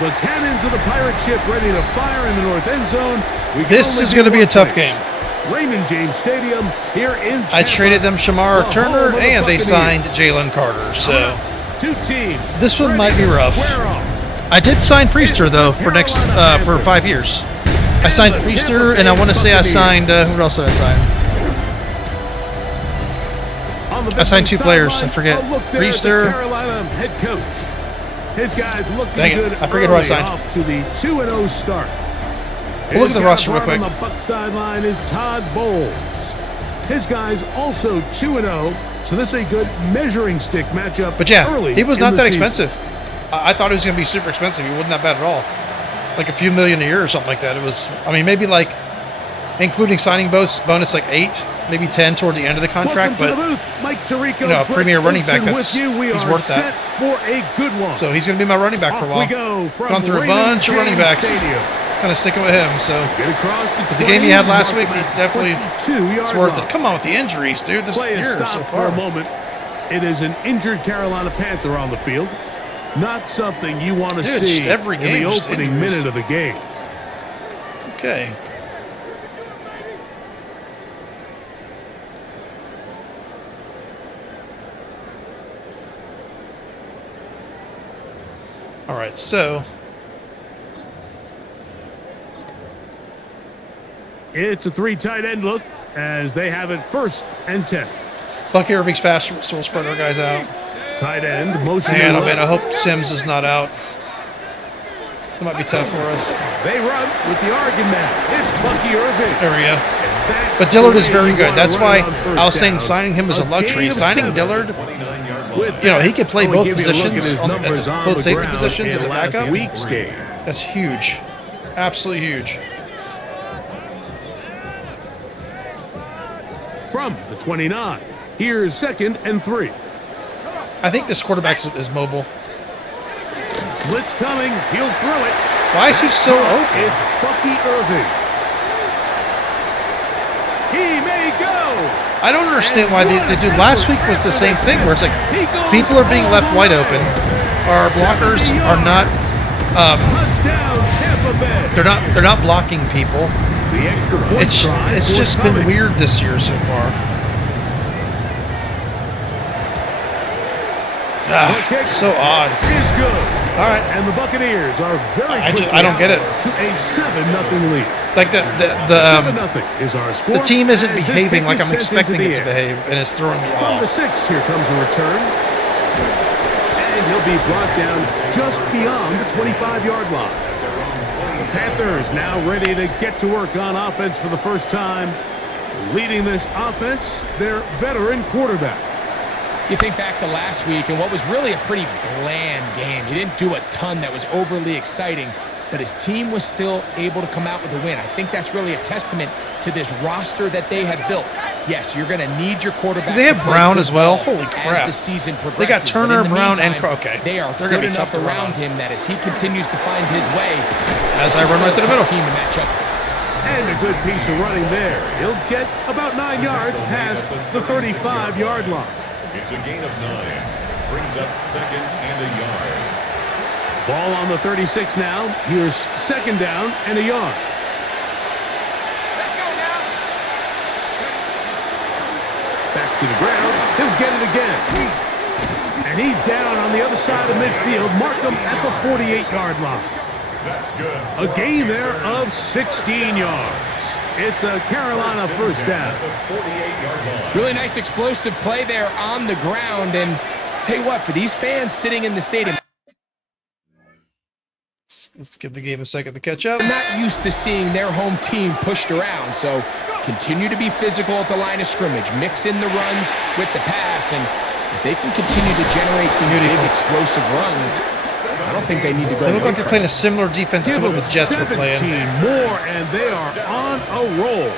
The cannons of the pirate ship ready to fire in the north end zone. This is going to be a tough game. Raymond James Stadium here in Tampa. I traded them Shamar Turner, and they signed Jalen Carter. So this one might be rough. I did sign Priester though for 5 years. I signed Priester, and I want to say I signed who else did I sign? I signed 2 players. I forget. Priester. Head coach. His guys looking good. I forget who I signed. Off to the 2-0 start. We'll look at the roster real quick. On the Bucs sideline is Todd Bowles. His guys also 2-0, so this is a good measuring stick matchup. But yeah, early he was not that season. expensive. I thought he was going to be super expensive. He wasn't that bad at all. Like a few million a year or something like that. It was, I mean, maybe like, including signing bonus like 8, maybe 10 toward the end of the contract. But Mike Tirico, you know, a premier running back, he's worth that. For a good one. So he's going to be my running back for a while. Gone through a bunch of running backs. Kind of sticking with him. So the game he had last week, he definitely is worth it. Come on with the injuries, dude. This year so far. For a moment. It is an injured Carolina Panther on the field. Not something you want to see every game, in the opening minute of the game. Okay. All right, so it's a 3 tight end look as they have it 1st and 10. Bucky Irving's fast, so we'll spread our guys out. Tight end motion. And I hope Sims is not out. It might be tough for us. They run with the Oregon man. It's Bucky Irving. There we go. But Dillard is very good. That's why I was saying signing him is a luxury. Signing Dillard, you know, he could play both positions, both safety positions as a backup. That's huge. Absolutely huge. From the 29, here's 2nd and 3. I think this quarterback is mobile. Blitz coming. He'll throw it. Why is he so open? It's Bucky Irving. He may go. I don't understand why they do. Last week was the same thing, where it's like people are being left wide open. Our blockers are not. They're not blocking people. It's just been weird this year so far. So odd. Is good. All right. And the Buccaneers are very I don't get it. To a 7-0 lead. Like 7-0 is our score. The team isn't behaving like I'm expecting it to behave, and it's throwing me From off. the 6, here comes a return. And he'll be brought down just beyond the 25-yard line. The Panthers now ready to get to work on offense for the first time. Leading this offense, their veteran quarterback. You think back to last week and what was really a pretty bland game. He didn't do a ton that was overly exciting, but his team was still able to come out with a win. I think that's really a testament to this roster that they have built. Yes, you're going to need your quarterback. Do they have Brown as well? Holy crap. As the season progresses. They got Turner, Brown, and okay. They are good enough around him that as he continues to find his way, as I run right to the middle. Team to match up. And a good piece of running there. He'll get about 9 yards past the 35-yard line. It's a gain of 9. Brings up 2nd and a yard. Ball on the 36 now. Here's 2nd down and a yard. Let's go now. Back to the ground. He'll get it again. And he's down on the other side of midfield. Mark him at the 48-yard line. That's good. A gain there of 16 yards. It's a Carolina first down. Really nice explosive play there on the ground. And tell you what, for these fans sitting in the stadium, let's give the game a second to catch up. They're not used to seeing their home team pushed around. So continue to be physical at the line of scrimmage. Mix in the runs with the pass. And if they can continue to generate these big explosive runs, I don't think they need to go. They look like they're playing a similar defense to what the Jets were playing. More, and they are on a roll.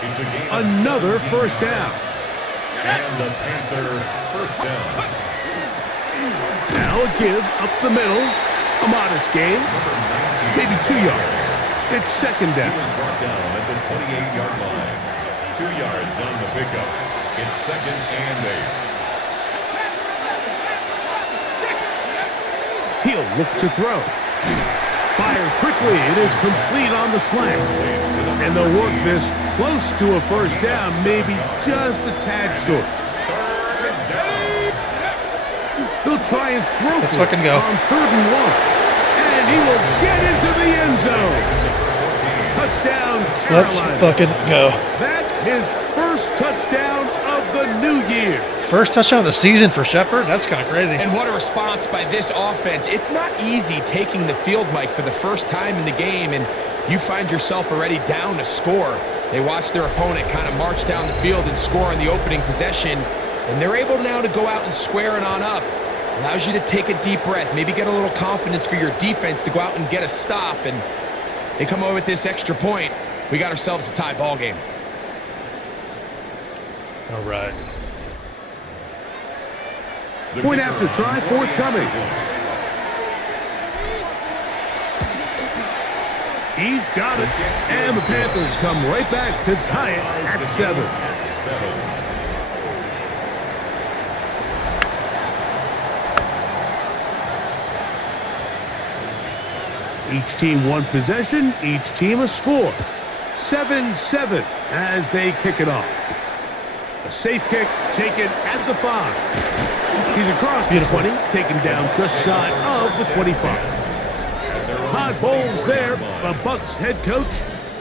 Another first down. And the Panther first down. Now a give up the middle. A modest gain. Maybe 2 yards. It's 2nd down. He was brought down at the 28-yard line. 2 yards on the pickup. It's 2nd and 8. He'll look to throw. Fires quickly. It is complete on the slant. And they'll work this close to a first down, maybe just a tad short. He'll try and throw Let's fucking go. On 3rd and 1. And he will get into the end zone. Touchdown, Carolina. Let's fucking go. That's his first touchdown of the new year. First touchdown of the season for Shepard? That's kind of crazy. And what a response by this offense. It's not easy taking the field, Mike, for the first time in the game, and you find yourself already down to score. They watch their opponent kind of march down the field and score on the opening possession, and they're able now to go out and square it on up. Allows you to take a deep breath, maybe get a little confidence for your defense to go out and get a stop, and they come over with this extra point. We got ourselves a tie ball game. All right. Point after try forthcoming. He's got it. And the Panthers come right back to tie it at 7. Each team one possession, each team a score. 7-7 as they kick it off. A safe kick taken at the 5. He's across the 20, taken down just shy of the 25. Todd Bowles there, the Bucs head coach,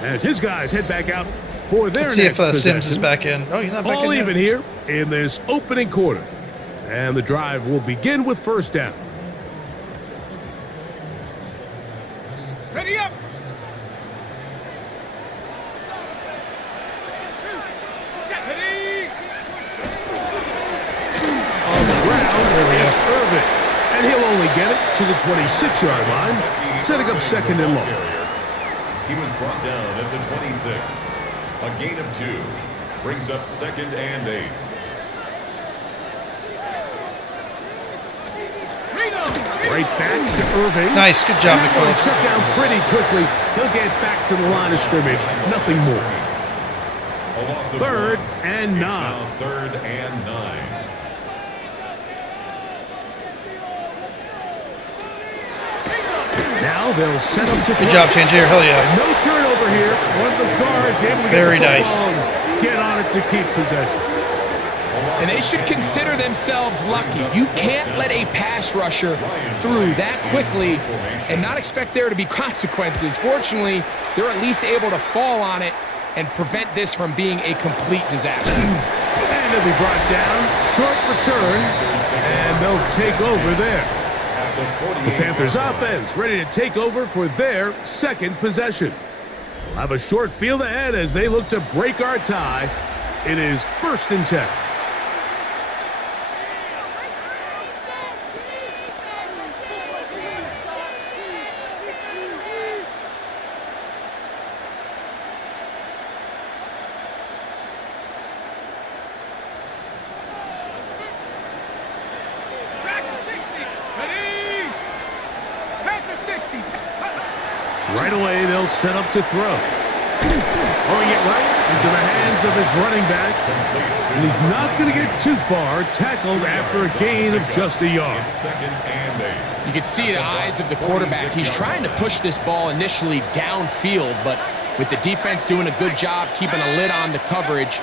as his guys head back out for their Let's see next if possession. Sims is back in. Oh, he's not back in All yet. even here in this opening quarter. And the drive will begin with first down. Ready up! It's Irvin, and he'll only get it to the 26-yard line, setting up 2nd and long. He was brought down at the 26. A gain of 2 brings up 2nd and 8. Right back to Irving. Nice, good job, Nicholas. Shut down pretty quickly. He'll get back to the line of scrimmage. Nothing more. A loss of 3rd 1. and 9. Now 3rd and 9. Now they'll set him to Good job, Tangier. Hell yeah. No turnover here. One of the guards able to Very get the nice. football and get on it to keep possession. And they should consider themselves lucky. You can't let a pass rusher through that quickly and not expect there to be consequences. Fortunately, they're at least able to fall on it and prevent this from being a complete disaster. And they'll be brought down. Short return. And they'll take over there. The Panthers offense ready to take over for their 2nd possession. We'll have a short field ahead as they look to break our tie. It is 1st and 10. Right away, they'll set up to throw. Throwing it right into the hands of his running back. And he's not going to get too far. Tackled after a gain of just a yard. 2nd and 8. You can see the eyes of the quarterback. He's trying to push this ball initially downfield, but with the defense doing a good job keeping a lid on the coverage,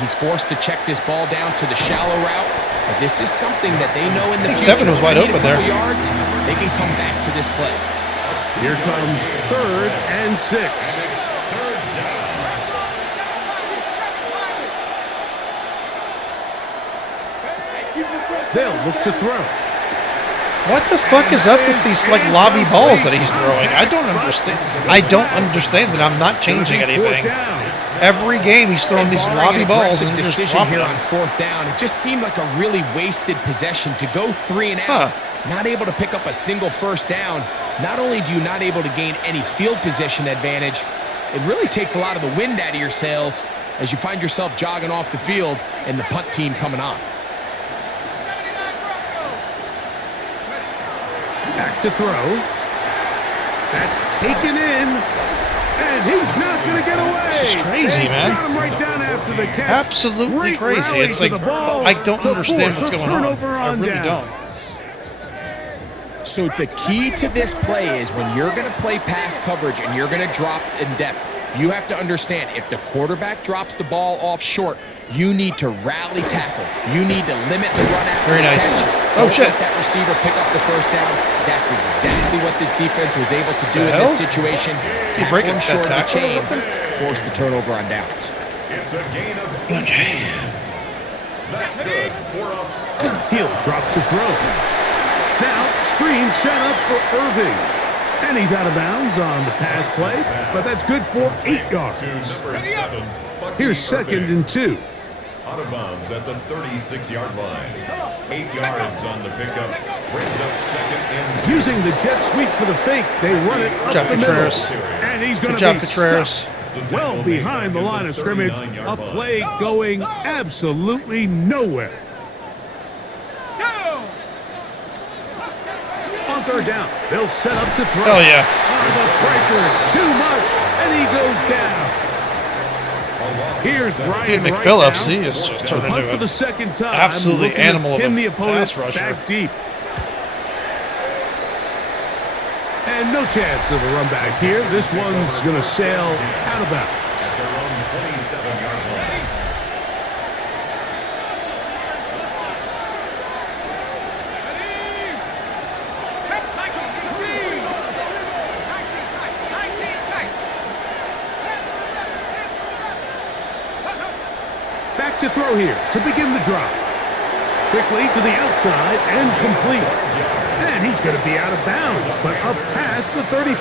he's forced to check this ball down to the shallow route. But this is something that they know in the future. 7 was wide They need open a couple there. yards, they can come back to this play. Here comes 3rd and 6. They'll look to throw. What the fuck is up with these like lobby balls that he's throwing? I don't understand. I don't understand that I'm not changing anything. Every game he's throwing these lobby balls and just decision dropping here them. on 4th down. It just seemed like a really wasted possession to go 3 and out. Not able to pick up a single first down. Not only do you not able to gain any field position advantage, it really takes a lot of the wind out of your sails as you find yourself jogging off the field and the punt team coming on. Back to throw. That's taken in. And he's not going to get away. This is crazy, man. Got him right down after the catch. Absolutely Great crazy. rally It's to like, the ball I don't to understand force what's a going on. turnover I really down. don't. So the key to this play is when you're going to play pass coverage and you're going to drop in depth, you have to understand if the quarterback drops the ball off short, you need to rally tackle. You need to limit the run after Very the nice. catch. Oh, Don't shit. let that receiver pick up the first down. That's exactly what this defense was able to do in this situation. Tackle breaking him that short of the tackle? chains, force the turnover on downs. It's a gain of 18. That's good for a He'll drop to throw. Now, screen set up for Irving. And he's out of bounds on the pass play, but that's good for 8 yards. to number 7. Here's second and 2. Out of bounds at the 36-yard line. 8 yards on the pickup. Brings up second and 2. Using the jet sweep for the fake, they run it up job, the middle. Contreras. And he's going Good to job, be Contreras. stuck well behind the line of scrimmage. A play going absolutely nowhere. On third down, they'll set up to throw. Oh, yeah. The pressure is too much, and he goes down. Here's Ryan Dude, right McPhillips, now. he is just turned Punt into for the a second time. absolutely looking to animal of pin a the opponent pass rusher. back deep. And no chance of a run back here. This one's going to sail out of bounds. At their own 27-yard line. Back to throw here to begin the drive. Quickly to the outside and complete. And he's going to be out of bounds, but up past the 35.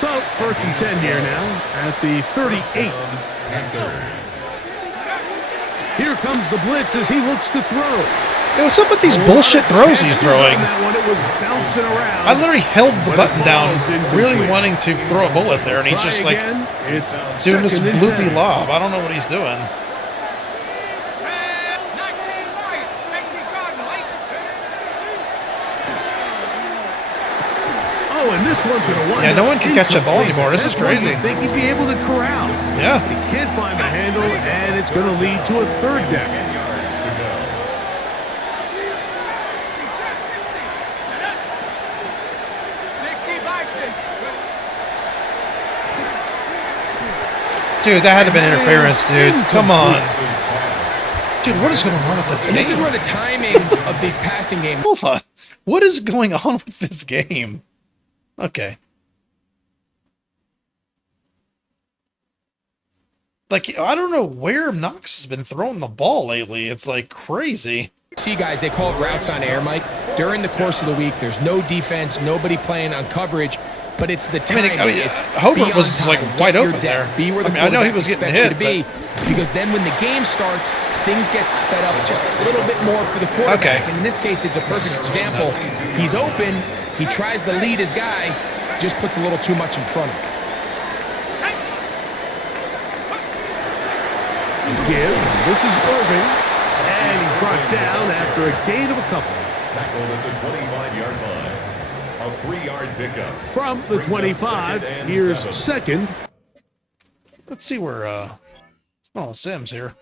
So, first and 10 here now at the 38. Panthers. Here comes the blitz as he looks to throw. Hey, what's up with these bullshit throws he's throwing? That one, it was bouncing around. I literally held the But button it down, falls incomplete. really wanting to throw a bullet there, and he's Try just like again. It's doing this second and bloopy 10. lob. I don't know what he's doing. Oh, and this one's going to wind Yeah, no up one can catch that ball incomplete. anymore. This is That's one crazy. you'd think he'd be able to corral. Yeah. He can't find the handle, and it's going to lead to a third down. 10 yards to go. Dude, that had to have been interference, dude. Come on. Dude, what is going on with this And this is game? where the timing of these passing games. Hold on. What is going on with this game? Okay. Like, I don't know where Knox has been throwing the ball lately. It's like crazy. See, guys, they call it routes on air, Mike. During the course of the week, there's no defense, nobody playing on coverage, but it's the timing. It's Hobart be on was time, like get wide your open depth, there. Be where the I know he quarterback was getting expects you hit, to be, because then when the game starts, things get sped up just a little bit more for the quarterback. Okay. And in this case, it's a perfect This is example. nuts. He's open, he tries to lead his guy, just puts a little too much in front of him. Give. This is Irving. And he's brought down after a gain of a couple. Tackled at the 25-yard line. A 3-yard pickup. From the Brings up 25, second and here's 7. second. Let's see where, oh, Sims here.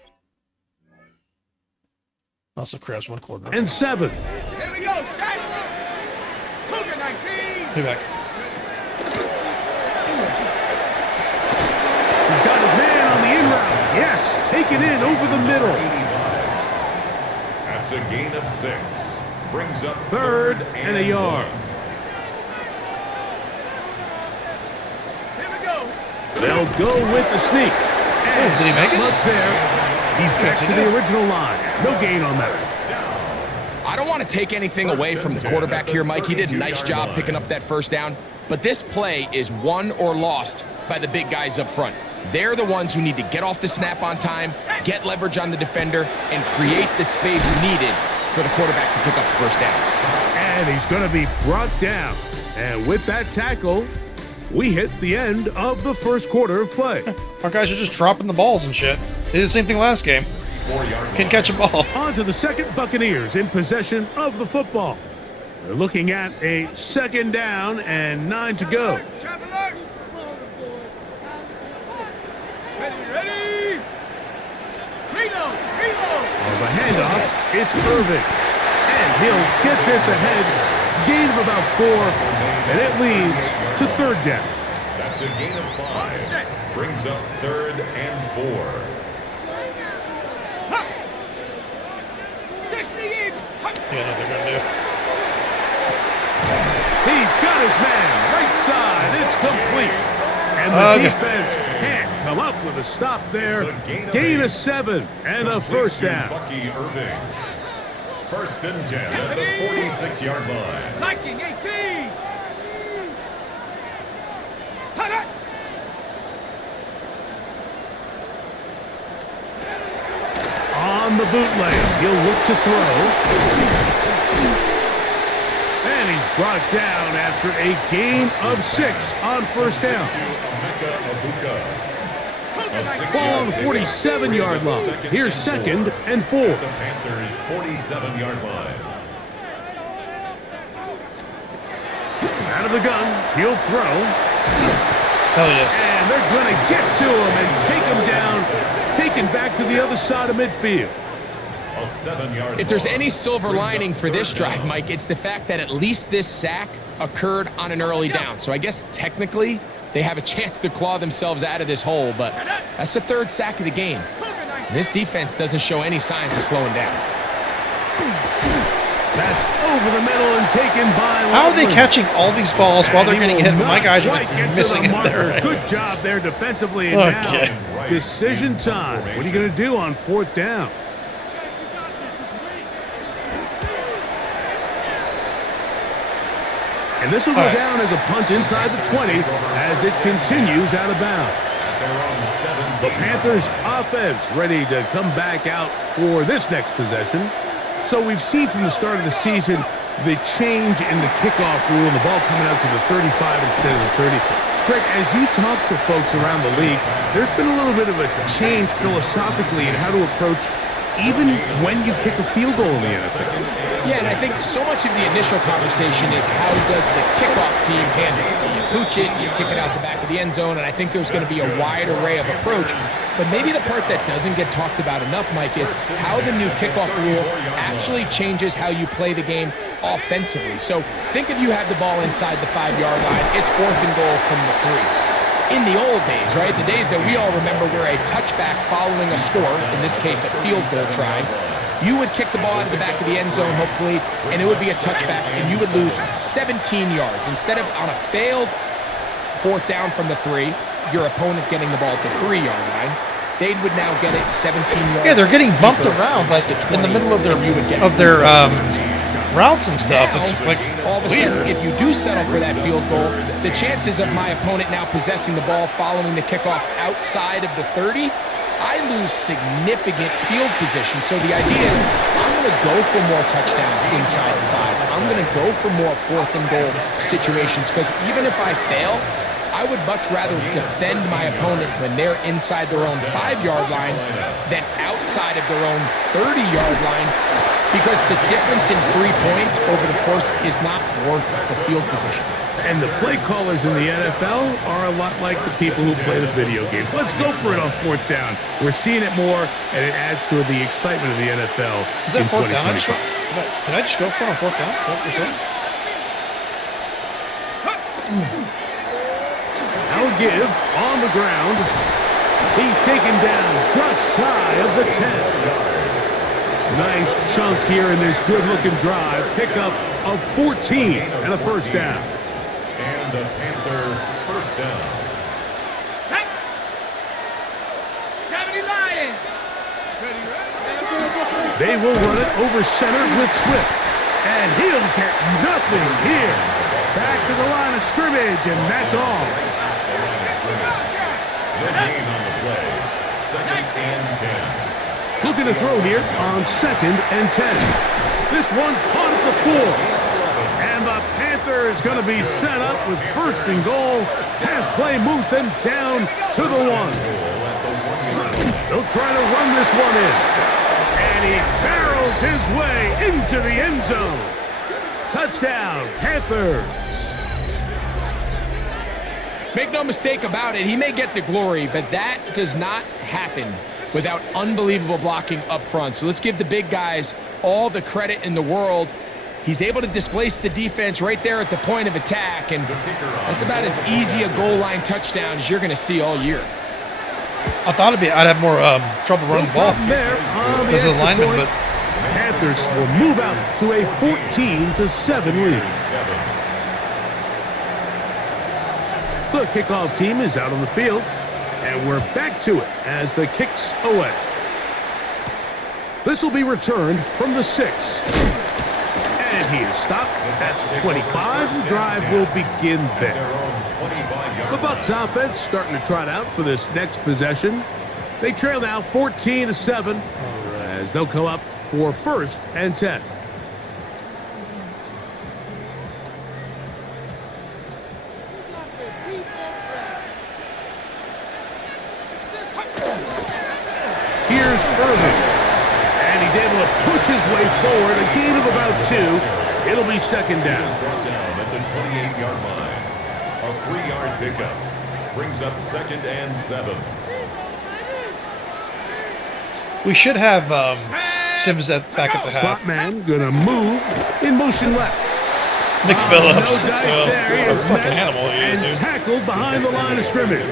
Also, Krabs, 1 quarter. And 7. Here we go, set! Cougar 19! Be back. He's got his man on the in route. Yes, taken in over the middle. 85. That's a gain of 6. Brings up Third and a yard. 1. Here we go! They'll go with the sneak. And did he make it? not much there. He's back he to did. the original line. No gain on that. I don't want to take anything away from the quarterback here, Mike. He did a nice job picking up that first down. But this play is won or lost by the big guys up front. They're the ones who need to get off the snap on time, get leverage on the defender, and create the space needed for the quarterback to pick up the first down. And he's going to be brought down. And with that tackle, we hit the end of the first quarter of play. Our guys are just dropping the balls and shit. They did the same thing last game. 4-yard Can catch a ball. On to the second Buccaneers in possession of the football. They're looking at a second down and 9 to go. Trap alert! Ready! Reload! Reload! On the handoff, it's Irving. And he'll get this ahead Gain of about 4, and it leads to third down. That's a gain of 5. Brings up 3rd and 4. 60 in. Yeah, no, they're going to do. He's got his man right side. It's complete. And the defense can't come up with a stop there. Gain of 7 and a first down. Bucky Irving. 1st and 10 at the 46-yard line. Liking 18. On the bootleg, he'll look to throw. And he's brought down after a gain of 6 on first down. Ball on the 47-yard line. Here's 2nd and 4. The Panthers' 47-yard line. Out of the gun, he'll throw. Hell yes. And they're going to get to him and take him down, taken back to the other side of midfield. A 7-yard If there's any silver lining for this drive, Mike, it's the fact that at least this sack occurred on an early down. So I guess technically they have a chance to claw themselves out of this hole, but that's the 3rd sack of the game. And this defense doesn't show any signs of slowing down. That's over the middle and taken by How are they Lovren. catching all these balls while they're And getting he hit? will My not guys are quite like get to missing the it there. marker. Good job there defensively. And Okay. now, decision time. What are you going to do on 4th down? And this will go down as a punt inside the 20 as it continues out of bounds. The Panthers offense ready to come back out for this next possession. So we've seen from the start of the season the change in the kickoff rule, the ball coming out to the 35 instead of the 30. Greg, as you talk to folks around the league, there's been a little bit of a change philosophically in how to approach even when you kick a field goal in the NFL. Yeah, and I think so much of the initial conversation is how does the kickoff team handle it? Do you pooch it? Do you kick it out the back of the end zone? And I think there's going to be a wide array of approach. But maybe the part that doesn't get talked about enough, Mike, is how the new kickoff rule actually changes how you play the game offensively. So think if you have the ball inside the 5-yard line, it's 4th and goal from the 3. In the old days, right, the days that we all remember where a touchback following a score, in this case a field goal try, you would kick the ball out of the back of the end zone, hopefully, and it would be a touchback, and you would lose 17 yards. Instead of on a failed 4th down from the 3, your opponent getting the ball at the 3-yard line, they would now get it 17 yards. Yeah, they're getting bumped around like in the middle of their routes and stuff. Now, it's like all of a sudden, if you do settle for that field goal, the chances of my opponent now possessing the ball following the kickoff outside of the 30, I lose significant field position. So the idea is I'm going to go for more touchdowns inside the 5. I'm going to go for more 4th and goal situations because even if I fail, I would much rather defend my opponent when they're inside their own 5-yard line than outside of their own 30-yard line, because the difference in 3 points over the course is not worth the field position. And the play callers in the NFL are a lot like the people who play the video games. Let's go for it on 4th down. We're seeing it more, and it adds to the excitement of the NFL. Is that in 4th down? Did I 2025. just go for it on 4th down? What was that? Now give on the ground. He's taken down just shy of the 10. Nice chunk here in this good-looking drive. Pickup of 14 and a first down. And the Panther first down. 70 Lions. They will run it over center with Swift. And he'll get nothing here. Back to the line of scrimmage, and that's all. No gain on the play. 2nd and 10. Looking to throw here on 2nd and 10. This one caught at the 4. And the Panther is going to be set up with 1st and goal. Pass play moves them down to the 1. They'll try to run this one in. And he barrels his way into the end zone. Touchdown, Panthers. Make no mistake about it, he may get the glory, but that does not happen without unbelievable blocking up front. So let's give the big guys all the credit in the world. He's able to displace the defense right there at the point of attack, and that's about as easy a goal line touchdown as you're going to see all year. I thought I'd have more trouble running the ball because of the lineman, but Panthers will move out to a 14-7 lead. The kickoff team is out on the field, and we're back to it as the kick's away. This will be returned from the 6. And he is stopped at the 25. The drive will begin there. The Bucs offense starting to trot out for this next possession. They trail now 14-7 as they'll come up for 1st and 10. Here's Irving. And he's able to push his way forward. A gain of about 2. It'll be 2nd down. Brought down at the 28-yard line. A 3-yard pickup brings up 2nd and 7. we should have Sims back at the half. Slot man gonna move in motion left. McPhillips, No a fucking animal here, and dude. tackled behind the line of scrimmage.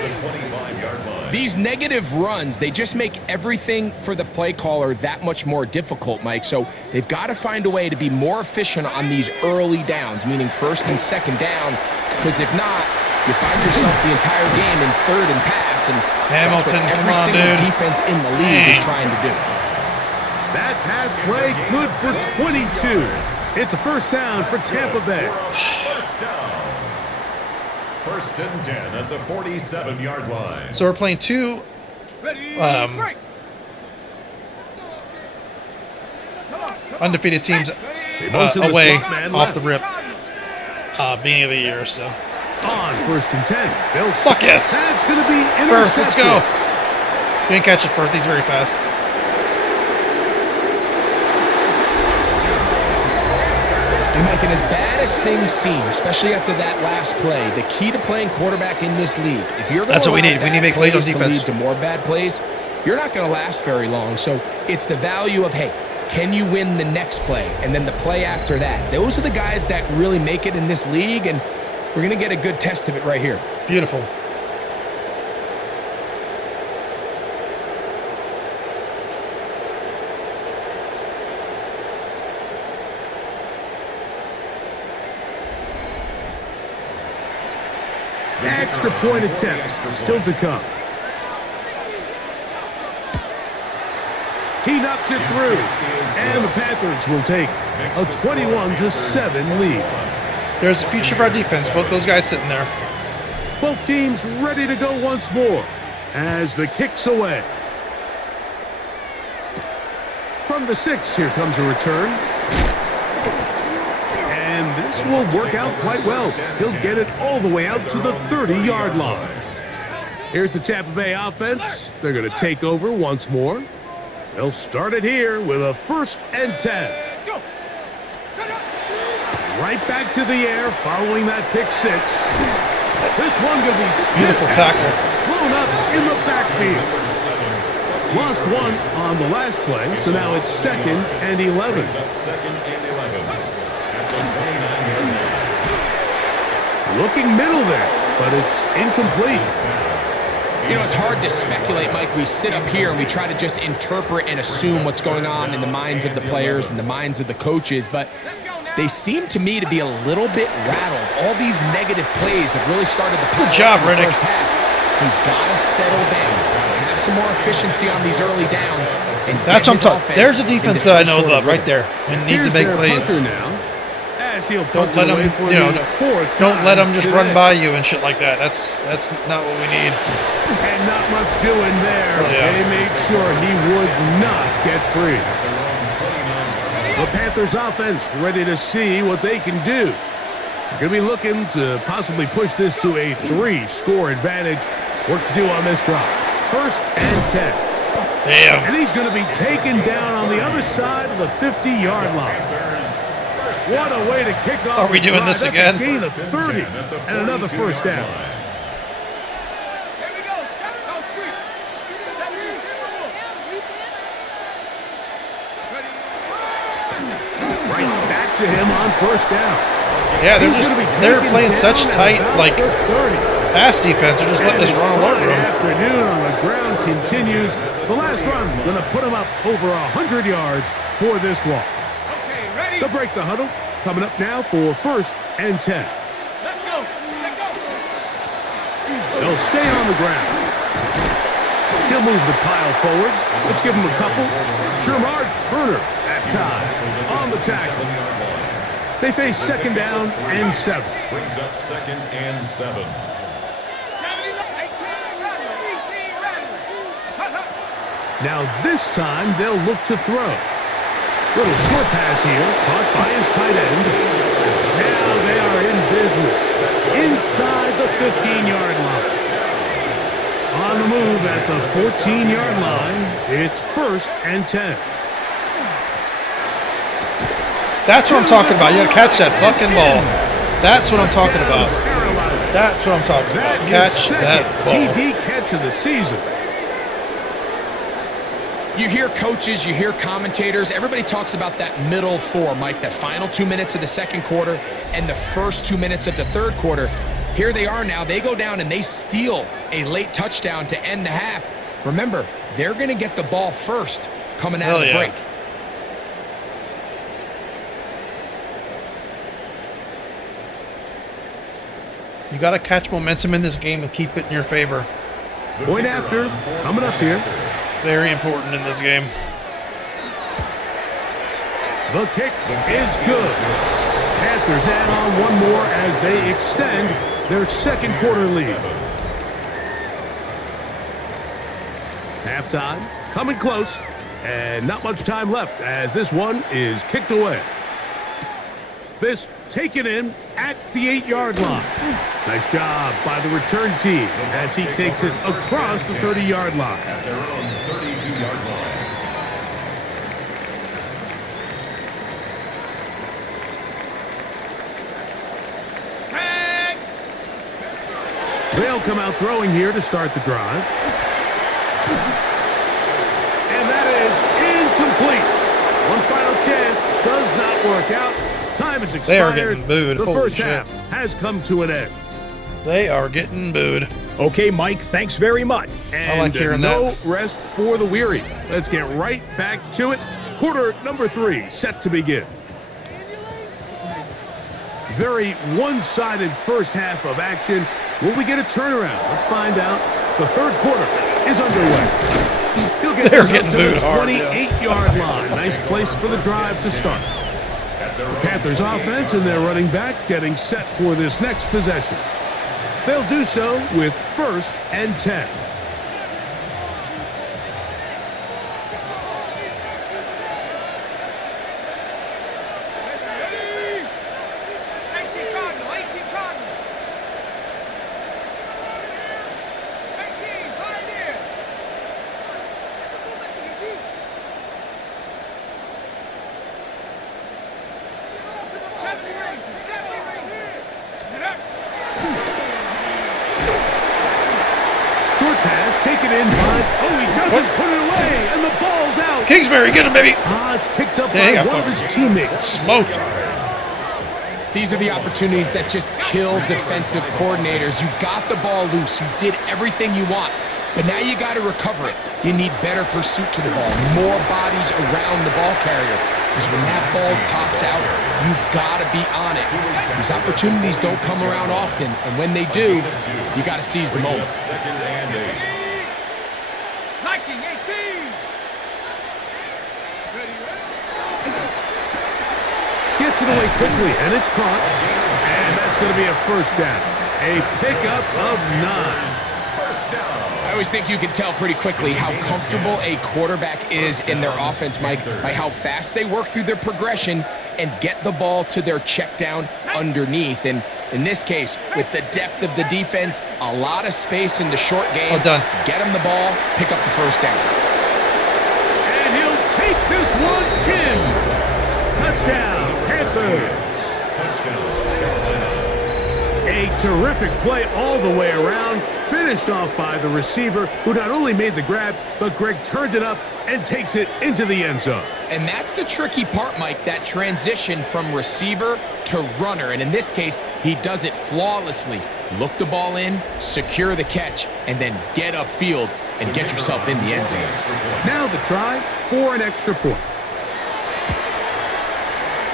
These negative runs, they just make everything for the play caller that much more difficult, Mike. So they've got to find a way to be more efficient on these early downs, meaning 1st and 2nd down, because if not, you find yourself the entire game in 3rd and pass, and Hamilton, that's what come every on, single dude. defense in the league is trying to do. That pass play good for 22. It's a 1st down for Tampa Bay. 1st down. 1st and 10 at the 47-yard line. So we're playing two undefeated teams away off the rip beginning of the year. So On 1st and 10. Bill fuck yes. That's going to be Firth, intercepted. let's go. We didn't catch it, Firth. He's very fast. And Mike, and as bad as things seem, especially after that last play, the key to playing quarterback in this league, if you're going That's to what we need. We need to make plays on defense. lead to more bad plays, you're not going to last very long. So it's the value of, hey, can you win the next play and then the play after that? Those are the guys that really make it in this league, and we're going to get a good test of it right here. Beautiful. Extra point attempt still to come. He knocks it through. And the Panthers will take a 21-7 lead. There's the future of our defense. Both those guys sitting there. Both teams ready to go once more as the kick's away. From the 6, here comes a return. And this will work out quite well. He'll get it all the way out to the 30-yard line. Here's the Tampa Bay offense. They're going to take over once more. They'll start it here with a 1st and 10. Right back to the air following that pick 6. This one going to be Beautiful tackle. thrown up in the backfield. Lost one on the last play, so now it's 2nd and 11. Brings up 2nd and 11 at the 29-yard line. Looking middle there, but it's incomplete. You know, it's hard to speculate, Mike. We sit up here and we try to just interpret and assume what's going on in the minds of the players and the minds of the coaches, but they seem to me to be a little bit rattled. All these negative plays have really started to pile Good job, up in the Riddick. first half. He's got to settle down, have some more efficiency on these early downs. And That's what I'm get his talking. offense There's a defense into that I some know sort of right rhythm. there. We need Here's to make their plays. punter now, as he'll Don't punt let it away them, for you know, the 4th don't let them time just today. run by you and shit like that. That's not what we need. And not much doing there. Yeah. They made sure he would not get free. The Panthers offense ready to see what they can do. They're going to be looking to possibly push this to a 3-score advantage. Work to do on this drop. 1st and 10. Damn. And he's going to be taken down on the other side of the 50-yard line. What a way to kick off. Are we the doing drive. this That's again? A gain of 30 and another 1st down. Here we go. Go street. Right back to him on first down. Yeah, they're playing such tight, like, pass defense. They're just letting us run all over them. Afternoon on the ground continues. The last run going to put him up over 100 yards for this walk. Okay, ready? They'll break the huddle. Coming up now for 1st and 10. Let's go. Check go. They'll stay on the ground. He'll move the pile forward. Let's give him a couple. Shermard Turner that time on the tackle. They face 2nd down and 7. Brings up 2nd and 7. 70, 18, ready. Now this time they'll look to throw. Little short pass here, caught by his tight end. Now they are in business inside the 15-yard line. On the move at the 14-yard line, it's 1st and 10. That's what I'm talking about. You got to catch that fucking ball. That's what I'm talking about. That's what I'm talking about. Catch that ball. TD catch of the season. You hear coaches, you hear commentators, everybody talks about that middle 4, Mike, the final 2 minutes of the 2nd quarter and the first 2 minutes of the 3rd quarter. Here they are now. They go down and they steal a late touchdown to end the half. Remember, they're going to get the ball first coming out of the break. You got to catch momentum in this game and keep it in your favor. Point after, coming up here. Very important in this game. The kick is good. Panthers add on one more as they extend their 2nd quarter lead. Halftime coming close, and not much time left as this one is kicked away. This taken in at the 8-yard line. Nice job by the return team as he takes it across the 30-yard line. At their own 32-yard line. They'll come out throwing here to start the drive. And that is incomplete. One final chance does not work out. Time is expired. They are getting booed. The Holy first shit. half has come to an end. They are getting booed. Okay, Mike, thanks very much. And I like hearing no that. rest for the weary. Let's get right back to it. Quarter number 3 set to begin. Very one-sided first half of action. Will we get a turnaround? Let's find out. The 3rd quarter is underway. He'll get They're this up getting to the booed hard, 28-yard line. Nice place for the drive to start. The Panthers offense and their running back getting set for this next possession. They'll do so with 1st and 10. Short pass taken in by, he doesn't put it away, and the ball's out. Kingsbury, get him, baby. It's picked up by one of his teammates. Smoked. These are the opportunities that just kill defensive coordinators. You got the ball loose. You did everything you want. But now you got to recover it. You need better pursuit to the ball, more bodies around the ball carrier. Because when that ball pops out, you've got to be on it. These opportunities don't come around often, and when they do, you got to seize the moment. 2nd and 8. Liking 18. Gets it away quickly, and it's caught. And that's going to be a 1st down. A pickup of 9. I always think you can tell pretty quickly how comfortable a quarterback is in their offense, Mike, by how fast they work through their progression and get the ball to their check down underneath. And in this case, with the depth of the defense, a lot of space in the short game. Well done. Get him the ball, pick up the 1st down. And he'll take this one in. Touchdown, Panthers. Touchdown. A terrific play all the way around, finished off by the receiver, who not only made the grab, but Greg turned it up and takes it into the end zone. And that's the tricky part, Mike, that transition from receiver to runner. And in this case, he does it flawlessly. Look the ball in, secure the catch, and then get upfield and get yourself in the end zone. Now the try for an extra point.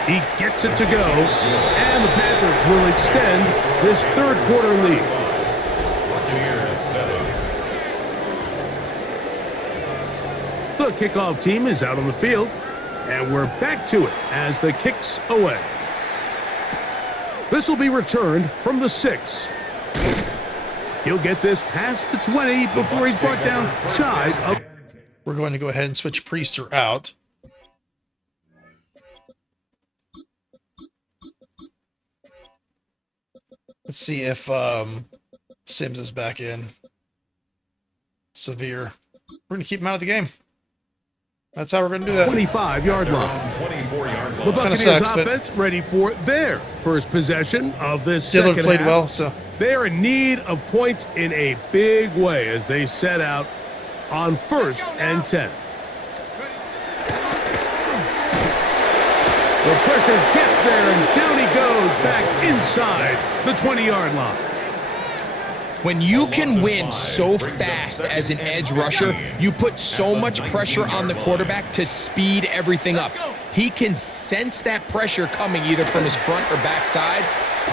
He gets it to go, and the Panthers will extend this third quarter lead. The kickoff team is out on the field, and we're back to it as the kick's away. This will be returned from the 6. He'll get this past the 20 before he's brought down shy of... We're going to go ahead and switch Priester out. Let's see if Sims is back in. Severe. We're going to keep him out of the game. That's how we're going to do that. 25-yard line. The Buccaneers offense ready for their first possession of this Dillard second played half. well, so They're in need of points in a big way as they set out on 1st and 10. The pressure gets there, and down he goes back inside the 20-yard line. When you can win so fast as an edge rusher, you put so much pressure on the quarterback to speed everything up. He can sense that pressure coming either from his front or back side.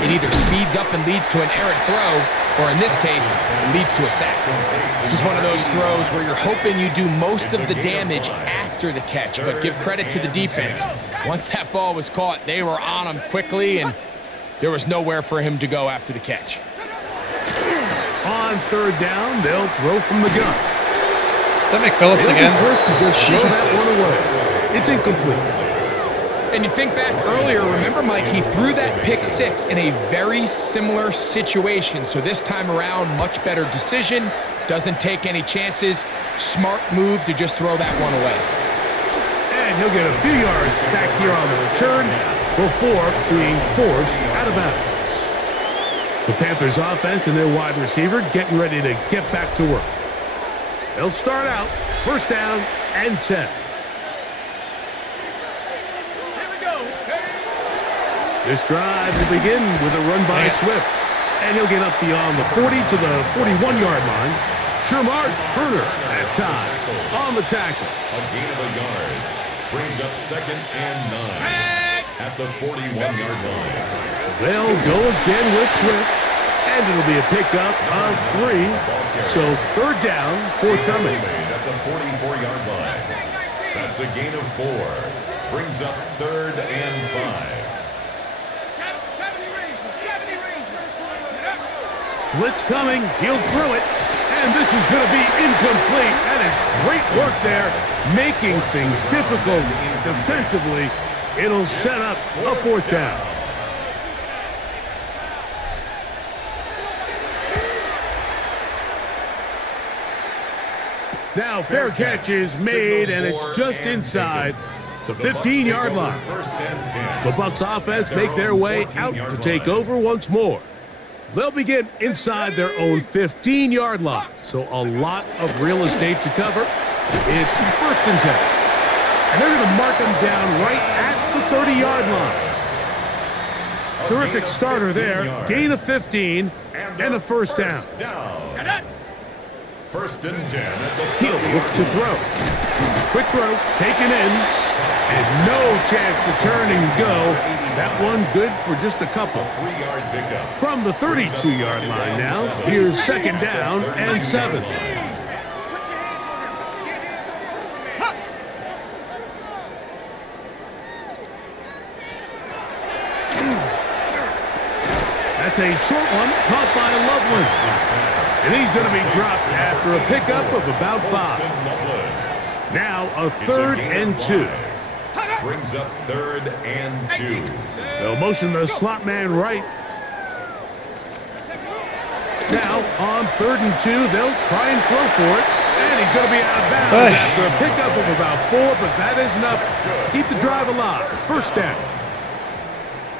It either speeds up and leads to an errant throw, or in this case, it leads to a sack. This is one of those throws where you're hoping you do most of the damage after the catch, but give credit to the defense. Once that ball was caught, they were on him quickly, and there was nowhere for him to go after the catch. On 3rd down, they'll throw from the gun. that make Phillips again? Forced to just throw that one away. It's incomplete. And you think back earlier, remember, Mike, he threw that pick 6 in a very similar situation. So this time around, much better decision, doesn't take any chances. Smart move to just throw that one away. And he'll get a few yards back here on the return before being forced out of bounds. The Panthers offense and their wide receiver getting ready to get back to work. They'll start out 1st down and 10. This drive will begin with a run by Swift. And he'll get up beyond the 40 to the 41-yard line. Shermar Turner at time on the tackle. A gain of a yard. Brings up 2nd and 9 at the 41-yard line. They'll go again with Swift. And it'll be a pickup of 3. So 3rd down forthcoming. At the 44-yard line. That's a gain of 4. Brings up 3rd and 5. Blitz coming. He'll throw it. And this is going to be incomplete. That is great work there, making things difficult defensively. It'll set up a 4th down. Now fair catch is made, and it's just inside the 15-yard line. The Bucs offense make their way out to take over once more. They'll begin inside their own 15-yard line, so a lot of real estate to cover. It's 1st and 10. And they're going to mark them down right at the 30-yard line. Terrific starter there. Gain of 15 and a 1st down. 1st and 10. He'll look to throw. Quick throw, taken in. And no chance to turn and go. That one good for just a couple. 3-yard pickup. From the 32-yard line now, here's 2nd down and 7. That's a short one caught by Loveland. And he's going to be dropped after a pickup of about 5. Now a 3rd and 2. Brings up 3rd and 2. They'll motion the slot man right. Now on 3rd and 2, they'll try and throw for it. And he's going to be out of bounds after a pickup of about 4, but that is enough to keep the drive alive. 1st down.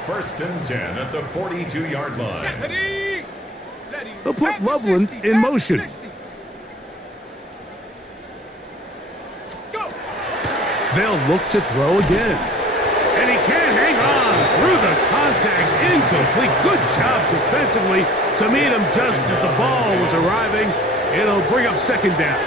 1st and 10 at the 42-yard line. They'll put Loveland in motion. They'll look to throw again. And he can't hang on through the contact. Incomplete. Good job defensively to meet him just as the ball was arriving. It'll bring up second down.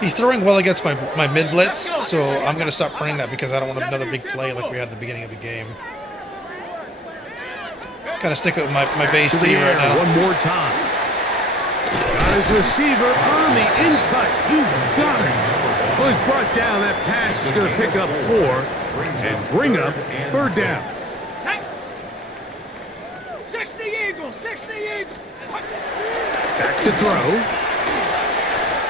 He's throwing well against my mid-blitz, so I'm going to stop running that because I don't want another big play like we had at the beginning of the game. Kind of stick with my base D right now. One more time. Got his receiver on the in-cut. He's got it. Well, he's brought down. That pass is going to pick up 4 and bring up third down. 60 Eagles, 60 Eagles. Back to throw.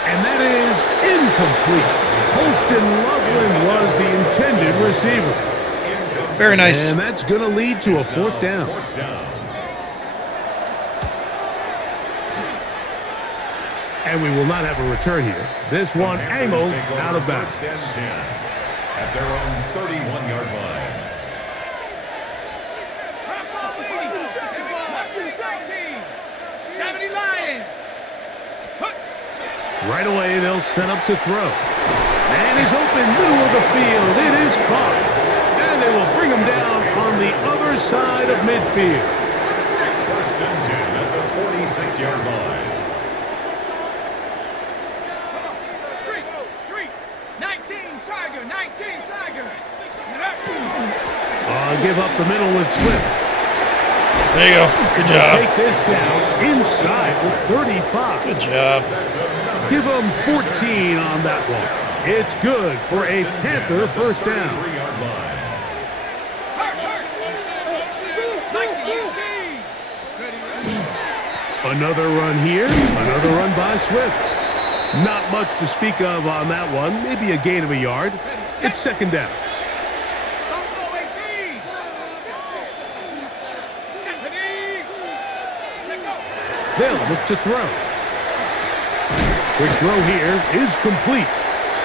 And that is incomplete. Holston Loveland was the intended receiver. Very nice. And that's going to lead to a fourth down. And we will not have a return here. This one angled out of bounds. At their own 31-yard line. Right away, they'll set up to throw. And he's open, middle of the field. It is caught. And they will bring him down on the other side of midfield. First and 10 at the 46-yard line. Street. 19 Tiger, 19 Tiger. Give up the middle with Swift. There you go. Good job. Take this down inside with 35. Good job. Give them 14 on that one. It's good for a Panther first down. Another run here. Another run by Swift. Not much to speak of on that one. Maybe a gain of a yard. It's second down. They'll look to throw. Quick throw here is complete.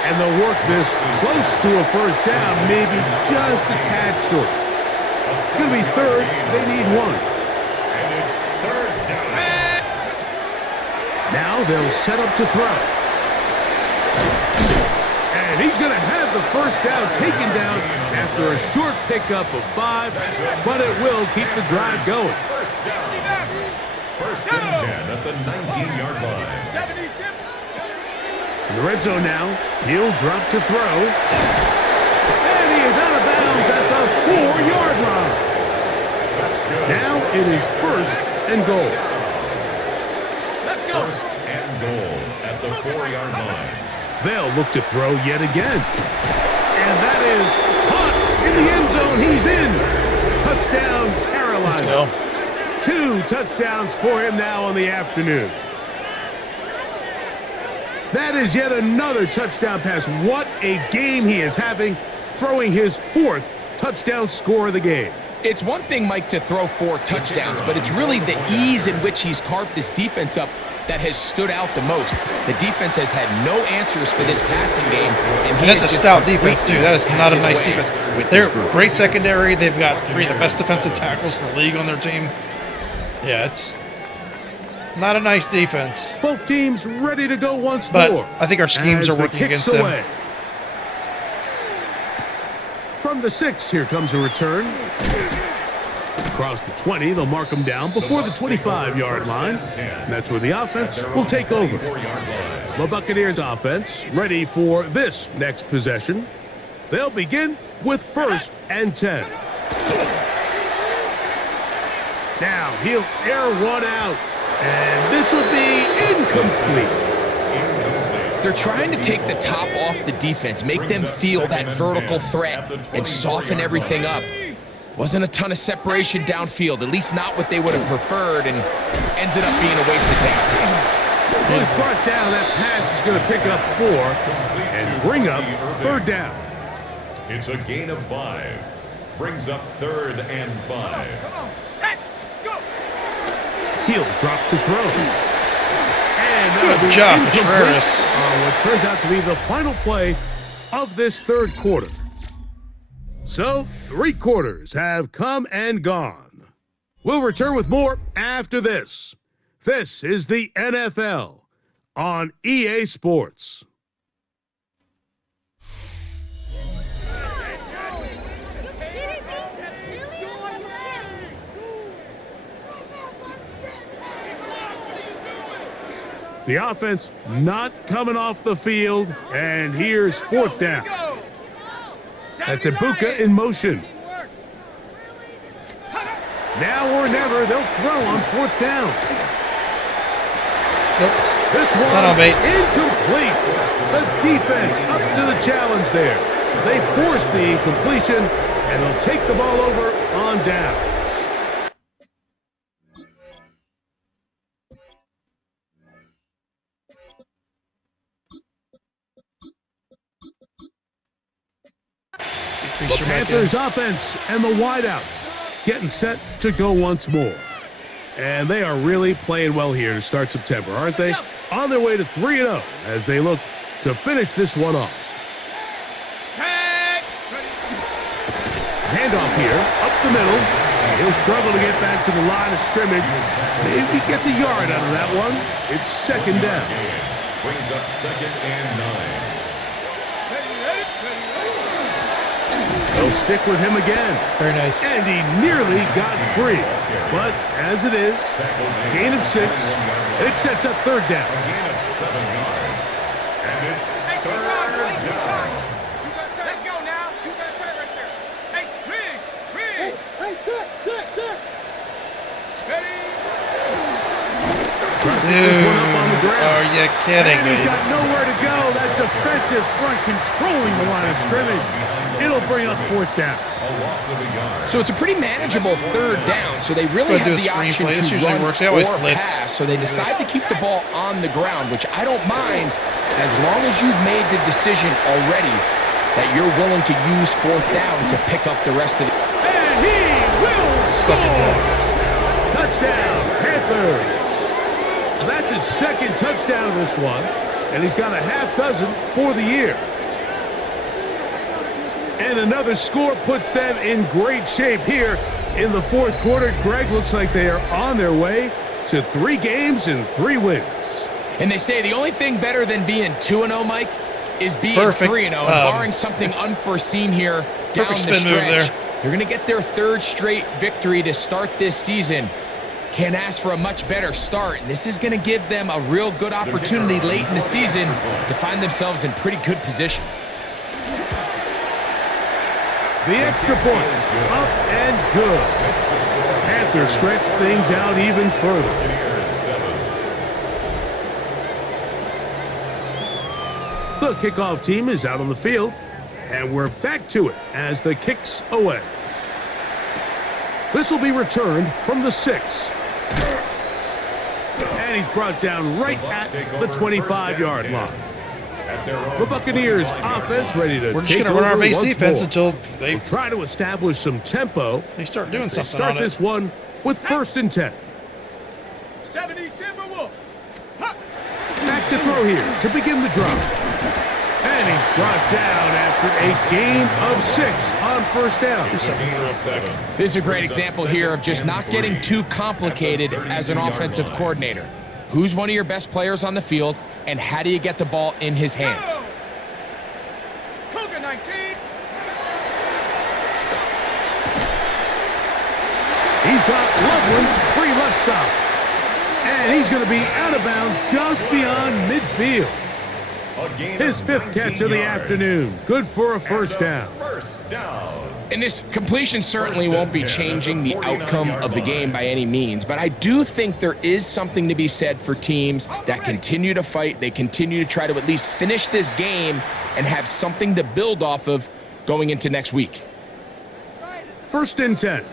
And they'll work this close to a first down, maybe just a tad short. It's going to be third. They need one. And it's third down. Now they'll set up to throw. And he's going to have the first down taken down after a short pickup of 5, but it will keep the drive going. First and 10 at the 19-yard line. In the red zone now, he'll drop to throw. And he is out of bounds at the 4-yard line. That's good. Now it is first and goal. Let's go. First and goal at the 4-yard line. They'll look to throw yet again. And that is caught in the end zone. He's in. Touchdown, Carolina. Let's go. 2 touchdowns for him now on the afternoon. That is yet another touchdown pass. What a game he is having, throwing his 4th touchdown score of the game. It's one thing, Mike, to throw 4 touchdowns, but it's really the ease in which he's carved this defense up that has stood out the most. The defense has had no answers for this passing game. And that's a stout defense, too. That is not a nice defense. They're great secondary. They've got 3 of the best defensive tackles in the league on their team. Yeah, it's not a nice defense. Both teams ready to go once but more. I think our schemes are working against them. From the 6, here comes a return. Across the 20, they'll mark them down before the 25-yard line. And that's where the offense will take over. The Buccaneers offense ready for this next possession. They'll begin with first and 10. Now he'll air one out, and this will be incomplete. They're trying to take the top off the defense, make them feel that vertical threat, and soften everything up. Wasn't a ton of separation downfield, at least not what they would have preferred, and ends it up being a waste of time. He's brought down. That pass is going to pick up 4 and bring up third down. It's a gain of 5. Brings up third and 5. Come on, set, go. He'll drop to throw. And Good job, Contreras. What turns out to be the final play of this third quarter. So, 3 quarters have come and gone. We'll return with more after this. This is the NFL on EA Sports. The offense not coming off the field, and here's fourth down. That's Ibuka in motion. Now or never, they'll throw on fourth down. Nope. This one Not on Bates. Incomplete. The defense up to the challenge there. They force the incompletion, and they'll take the ball over on down. The Panthers offense and the wideout getting set to go once more. And they are really playing well here to start September, aren't they? On their way to 3-0 as they look to finish this one off. Handoff here, up the middle. He'll struggle to get back to the line of scrimmage. Maybe gets a yard out of that one. It's second down. Brings up 2nd and 9. They'll stick with him again. Very nice. And he nearly got free. But as it is, gain of 6. It sets up third down. A gain of 7 yards. And it's third down. Let's go now. You got to right there. Hey, Riggs. Hey, check. Steady. This one up on the ground. Are you kidding And me? he's got nowhere to go. That defensive front controlling the line of scrimmage. It'll bring up fourth down. A loss of a yard. So it's a pretty manageable third down, so they really have the option to run or pass, so they decide to keep the ball on the ground, which I don't mind as long as you've made the decision already that you're willing to use fourth down to pick up the rest of the... And he will score! Touchdown, Panthers! That's his second touchdown of this one, and he's got a half dozen for the year. And another score puts them in great shape here in the fourth quarter. Greg, looks like they are on their way to 3 games and 3 wins. And they say the only thing better than being 2-0, Mike, is being 3-0. And barring something unforeseen here down the stretch, they're going to get their 3rd straight victory to start this season. Can't ask for a much better start, and this is going to give them a real good opportunity late in the season to find themselves in pretty good position. The extra point, up and good. Panthers stretch things out even further. The kickoff team is out on the field, and we're back to it as the kick's away. This will be returned from the 6. And he's brought down right at the 25-yard line. The Buccaneers offense ready to We're just going to run our base defense until they try to establish some tempo. They start doing something start on it. this one with 1st and 10. 70 Timberwolf. Back to throw here to begin the drive. And he's brought down after a gain of 6 on first down. This is a great example here of just not getting too complicated as an offensive coordinator. Who's one of your best players on the field, and how do you get the ball in his hands? Cougar 19. He's got Loveland free left side. And he's going to be out of bounds just beyond midfield. His 5th catch of the afternoon. Good for a first down. And this completion certainly won't be changing the outcome of the game by any means, but I do think there is something to be said for teams that continue to fight. They continue to try to at least finish this game and have something to build off of going into next week. 1st and 10.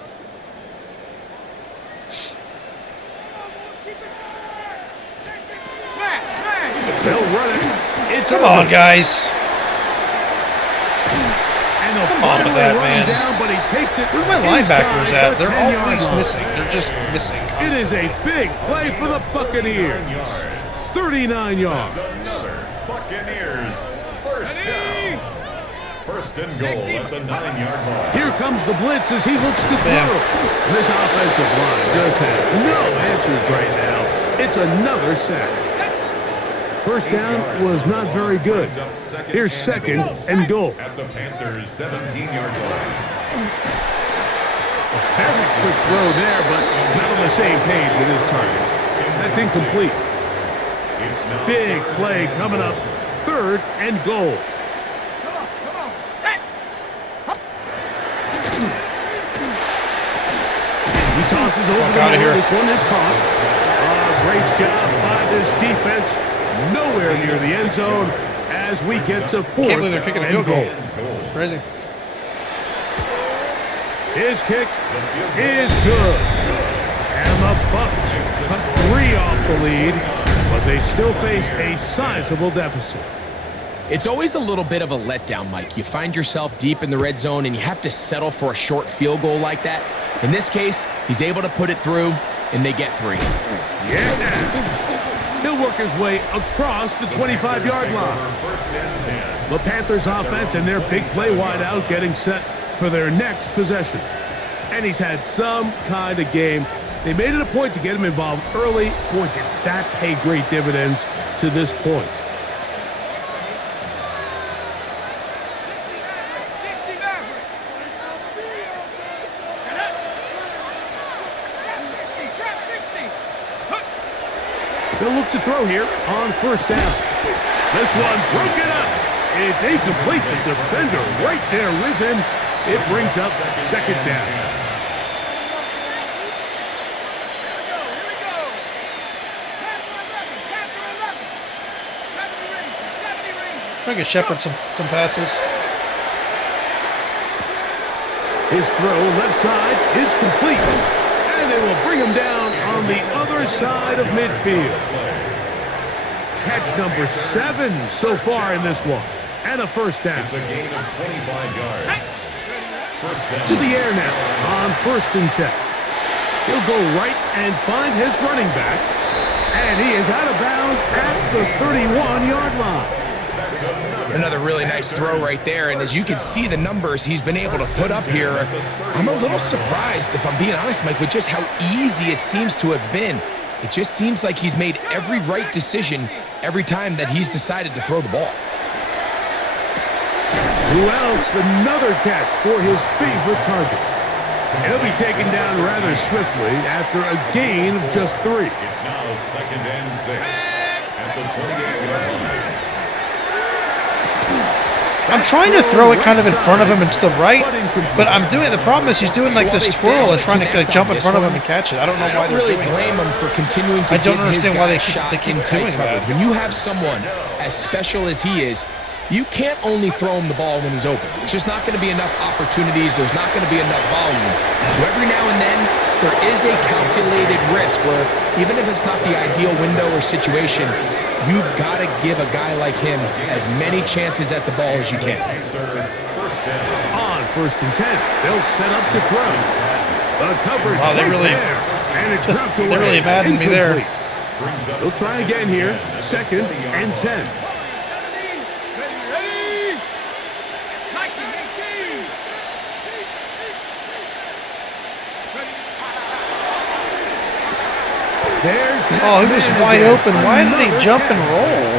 They'll run it. It's Come on, guys. And they'll Come on with that, man. Down, but he takes it. Where are my linebackers at? They're 10-yard always line. missing. They're just missing constantly. It is a big play for the Buccaneers. 39 yards. Another Buccaneers first down. First and goal at the 9-yard line. Here comes the blitz as he looks to throw. This offensive line just has no answers right now. It's another sack. First down was not very good. Here's second and goal. At the Panthers' 17-yard line. Very quick throw there, but not on the same page with his target. That's incomplete. Big play coming up. Third and goal. Come on, set. He tosses over the middle. This one is caught. Great job by this defense. Nowhere near the end zone as we get to fourth Can't believe they're kicking a field goal. goal. Crazy. His kick is good. And the Bucs cut 3 off the lead, but they still face a sizable deficit. It's always a little bit of a letdown, Mike. You find yourself deep in the red zone and you have to settle for a short field goal like that. In this case, he's able to put it through, and they get 3. Yeah. He'll work his way across the 25-yard line. The Panthers offense and their big play wideout getting set for their next possession. And he's had some kind of game. They made it a point to get him involved early. Boy, did that pay great dividends to this point. 60 Maverick. Trap 60. They'll look to throw here on first down. This one's broken up. It's incomplete. The defender right there with him. It brings up second down. Here we go. Panther 11. 70 Rangers. I can shepherd some passes. His throw left side is complete. And they will bring him down on the other side of midfield. Catch number 7 so far in this one. And a first down. It's a gain of 25 yards. First down. To the air now on first and 10. He'll go right and find his running back. And he is out of bounds at the 31-yard line. Another really nice throw right there, and as you can see the numbers he's been able to put up here, I'm a little surprised, if I'm being honest, Mike, with just how easy it seems to have been. It just seems like he's made every right decision every time that he's decided to throw the ball. Who else? Another catch for his favorite target. He'll be taken down rather swiftly after a gain of just 3. It's now second and 6 at the 28-yard line. I'm trying to throw it kind of in front of him and to the right, but I'm doing. The problem is he's doing like this twirl and trying to like, jump in front of him and catch it. I don't know why they're really doing blame that. him for continuing to. I don't understand why they keep doing that. When you have someone as special as he is, you can't only throw him the ball when he's open. It's just not going to be enough opportunities. There's not going to be enough volume. So every now and then, there is a calculated risk where even if it's not the ideal window or situation, you've got to give a guy like him as many chances at the ball as you can. On first and 10, they'll set up to throw. The coverage Wow, they right really, there, and it's knocked away. they really maddened me there. They'll try again here, second and 10. Ready. 1918. There's that Oh, he was man wide again. open. Why didn't he Another jump and catch. roll?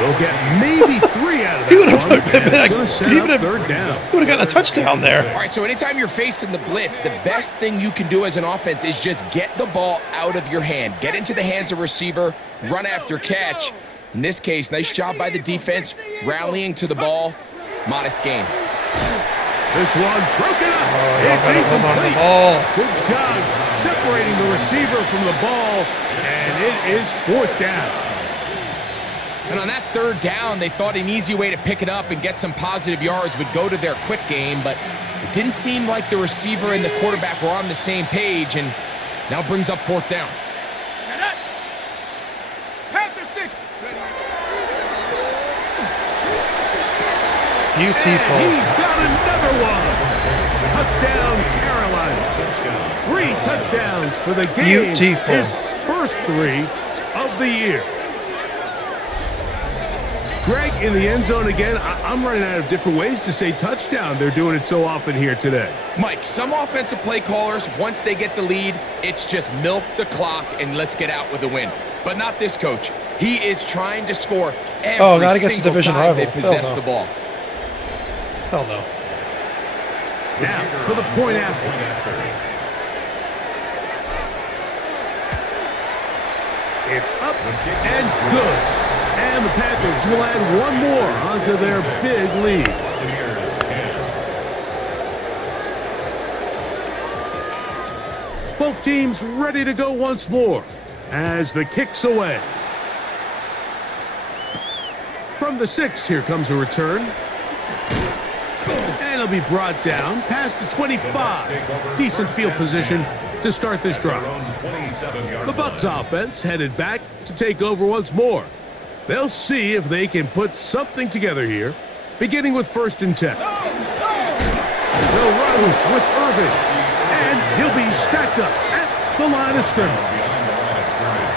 They'll get maybe 3 out of that He would have one, and it's gonna set up third down. gotten a touchdown there. All right, so anytime you're facing the blitz, the best thing you can do as an offense is just get the ball out of your hand. Get into the hands of receiver, run after catch. In this case, nice job by the defense, rallying to the ball. Modest gain. This one broken up. It's Hold on to the incomplete. ball. Good job separating the receiver from the ball, and it is fourth down. And on that third down, they thought an easy way to pick it up and get some positive yards would go to their quick game, but it didn't seem like the receiver and the quarterback were on the same page, and now brings up fourth down. Panther 6. Beautiful. He's got another one. Touchdown, Carolina. 3 touchdowns for the game. Beautiful. His first 3 of the year. Greg, in the end zone again, I'm running out of different ways to say touchdown. They're doing it so often here today. Mike, some offensive play callers, once they get the lead, it's just milk the clock and let's get out with the win. But not this coach. He is trying to score every not against a single division time rival. they possess Hell no. the ball. Hell no. Now for the point after. It's up and good. And the Panthers will add one more onto their big lead. Both teams ready to go once more as the kick's away. From the 6, here comes a return. And it'll be brought down past the 25. Decent field position to start this drive. The Bucs offense headed back to take over once more. They'll see if they can put something together here, beginning with 1st and 10. They'll run with Irving, and he'll be stacked up at the line of scrimmage.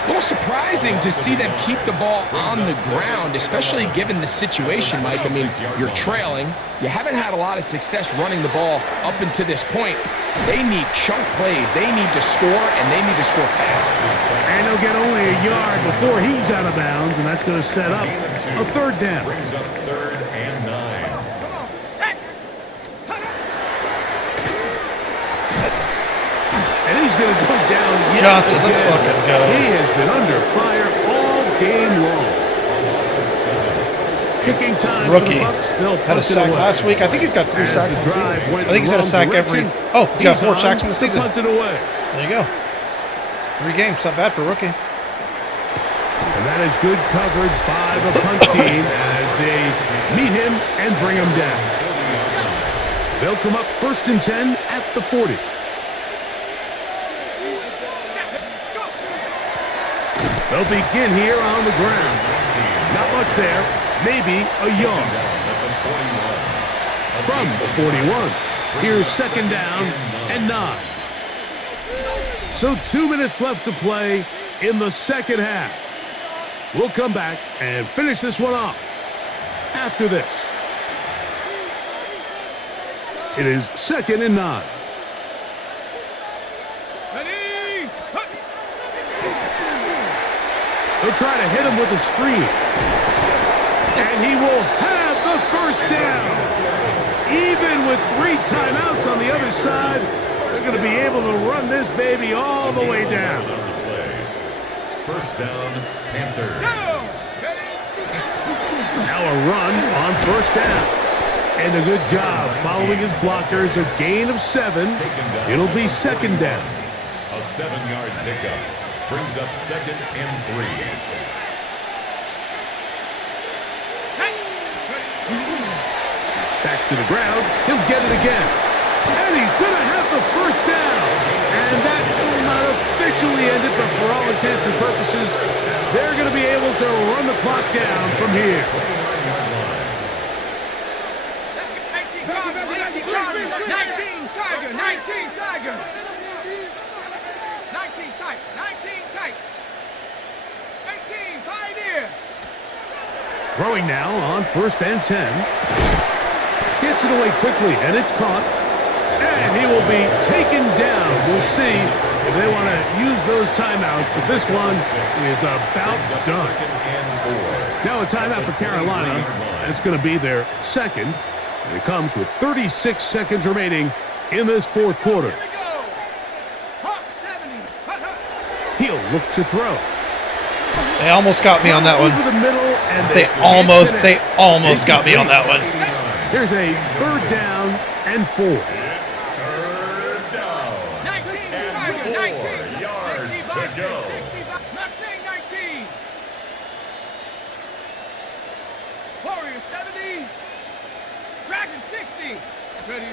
A little surprising to see them keep the ball on the ground, especially given the situation, Mike. I mean, you're trailing. You haven't had a lot of success running the ball up until this point. They need chunk plays. They need to score, and they need to score fast. And he'll get only a yard before he's out of bounds, and that's going to set up a 3rd down. Brings up 3rd and 9. And he's going to go down yet Johnson, again. let's fucking go. He has been under fire all game long. Kicking time Rookie. for the Bucs. They'll Had a punt it sack away. last week. I think he's got 3 As sacks the in the season. drive went I think he's had a the sack wrong every... direction, Oh, he's got 4 on sacks in the to season. punt it away. There you go. 3 games. Not bad for a rookie. And that is good coverage by the punt team as they meet him and bring him down. They'll come up 1st and 10 at the 40. They'll begin here on the ground. Not much there. Maybe a yard. From the 41. Here's 2nd down and 9. So 2 minutes left to play in the 2nd half. We'll come back and finish this one off after this. It is 2nd and 9. He'll try to hit him with a screen. And he will have the 1st down. Even with 3 timeouts on the other side, they're going to be able to run this baby all the way down. 1st down, Panthers. Now a run on 1st down. And a good job following his blockers. A gain of 7. It'll be 2nd down. A 7-yard pickup. Brings up 2nd and 3. Back to the ground. He'll get it again. And he's going to have the 1st down. And that will not officially end it, but for all intents and purposes, they're going to be able to run the clock down from here. 19 tight. 18 Pioneer. Throwing now on 1st and 10. Gets it away quickly, and it's caught. And he will be taken down. We'll see if they want to use those timeouts, but this one is about done. Now a timeout for Carolina, and it's going to be their 2nd. And it comes with 36 seconds remaining in this 4th quarter. He'll look to throw. They almost got me on that one. Over the middle, and They almost got me on that one. Here's a 3rd down and 4. 19 Tiger, 19 yards 60 to go. Mustang 19. Warrior 70. Dragon 60. Ready?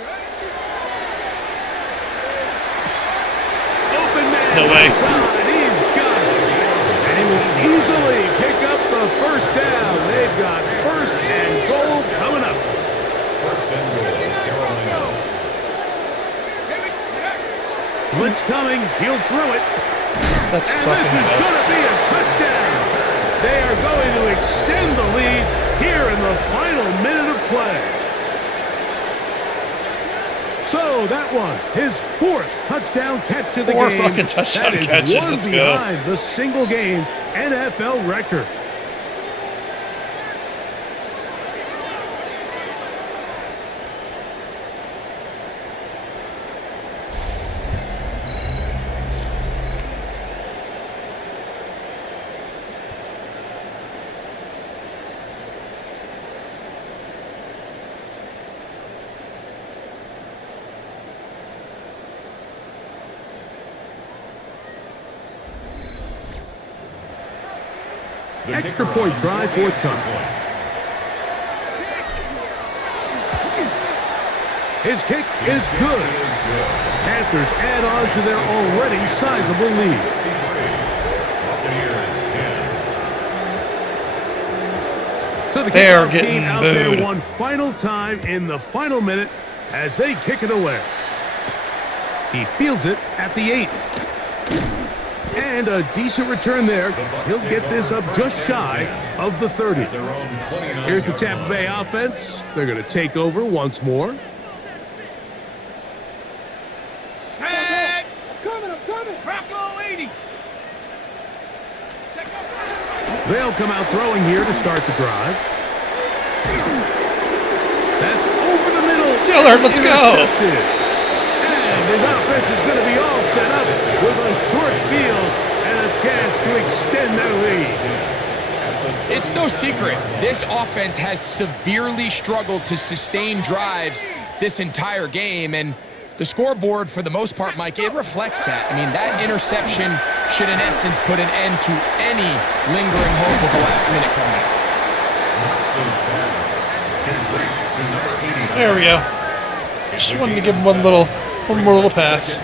Open man. No way. Inside. He's got it. And he will easily pick up the 1st down. They've got 1st and goal coming up. 1st and goal, Carolina. Blitz coming. He'll throw it. That's And fucking this is bad. going to be a touchdown. They are going to extend the lead here in the final minute of play. So that one, his 4th touchdown catch of the game. 4 fucking touchdown catches. One Let's behind go. the single game NFL record. Extra point try, 4th time. His kick is good. Panthers add on to their already sizable lead. So the They're kickoff getting team out booed. there one final time in the final minute as they kick it away. He fields it at the 8. And a decent return there. He'll get this up just shy of the 30. Here's the Tampa Bay offense. They're going to take over once more. Set. I'm coming. Bronco 80. They'll come out throwing here to start the drive. That's over the middle. Dillard, let's go. Intercepted. And his offense is going to be all set up with a short field and a chance to extend their lead. It's no secret, this offense has severely struggled to sustain drives this entire game, and the scoreboard, for the most part, Mike, it reflects that. I mean, that interception should, in essence, put an end to any lingering hope of a last-minute comeback. There we go. Just wanted to give him one more little pass.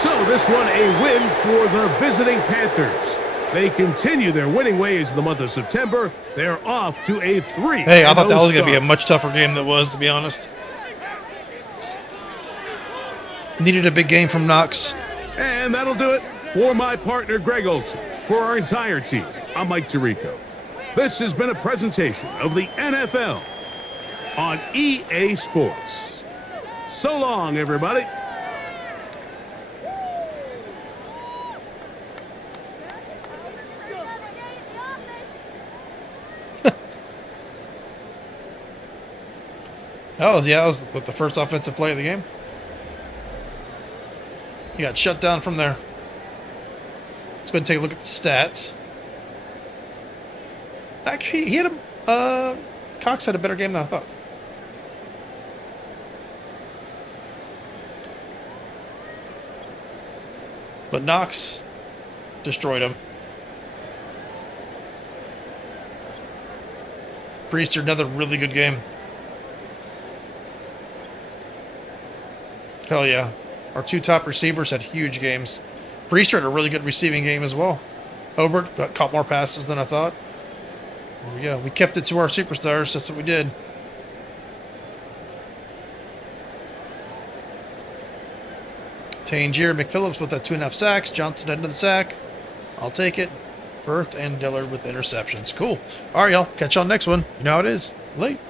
So this one a win for the visiting Panthers. They continue their winning ways in the month of September. They're off to a 3-0 Hey, I thought that was going to be a start. much tougher game than it was, to be honest. Needed a big game from Knox. And that'll do it for my partner, Greg Olson. For our entire team, I'm Mike Tirico. This has been a presentation of the NFL on EA Sports. So long, everybody. That was with the first offensive play of the game. He got shut down from there. Let's go ahead and take a look at the stats. Actually, he had a Cox had a better game than I thought. But Knox destroyed him. Priester, another really good game. Hell yeah. Our 2 top receivers had huge games. Priester had a really good receiving game as well. Hobart caught more passes than I thought. Yeah, we kept it to our superstars. That's what we did. Tangier, McPhillips with that 2.5 sacks. Johnson into the sack. I'll take it. Firth and Dillard with interceptions. Cool. All right, y'all. Catch y'all next one. You know how it is. Late.